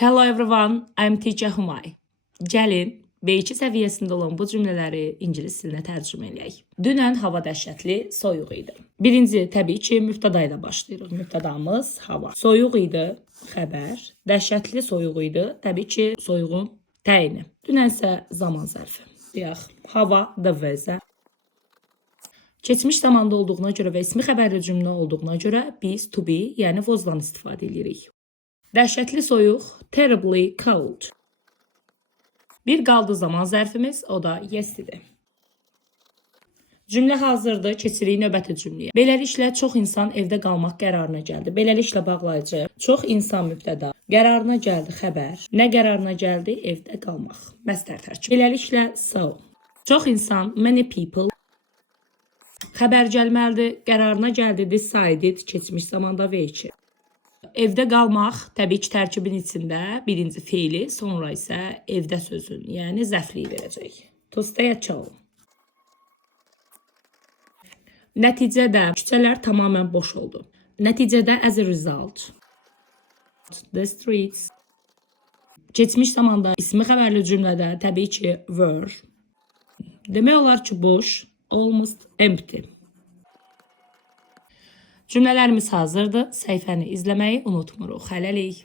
Hello everyone, I'm teacher Humay. Gəlin, B2 səviyyəsində olan bu cümlələri ingilis dilinə tərcümə edək. Dünən hava dəhşətli, soyuq idi. Birinci, təbii ki, mübtəda ilə başlayırıq. Mübtədamız hava. Soyuq idi, xəbər. Dəhşətli soyuq idi, təbii ki, soyuğun təyini. Dünən isə zaman zərfi. Deyək, hava, the weather. Keçmiş zamanda olduğuna görə və ismi xəbərli cümlə olduğuna görə biz to be, yəni was-dan istifadə edirik. Dəhşətli soyuq, terribly cold. Bir qaldı zaman zərfimiz, o da yesterday. Cümlə hazırdır, keçirik növbəti cümləyə. Beləliklə, çox insan evdə qalmaq qərarına gəldi. Beləliklə bağlayıcı, çox insan mübtəda. Qərarına gəldi xəbər. Nə qərarına gəldi? Evdə qalmaq. Məzdər tərkibi. Beləliklə, so. Çox insan, many people. Xəbər gəlməlidir, qərarına gəldi, decided, keçmiş zamanda V2. Evdə qalmaq, təbii ki, tərkibin içində birinci feili, sonra isə evdə sözün, yəni zərfliyi verəcək. To stay at home. Nəticədə küçələr tamamən boş oldu. Nəticədə as a result. The streets. Keçmiş zamanda ismi xəbərli cümlədə təbii ki, were. Demək olar ki, boş, almost empty. Cümlələrimiz hazırdır. Səhifəni izləməyi unutmuruq. Hələlik.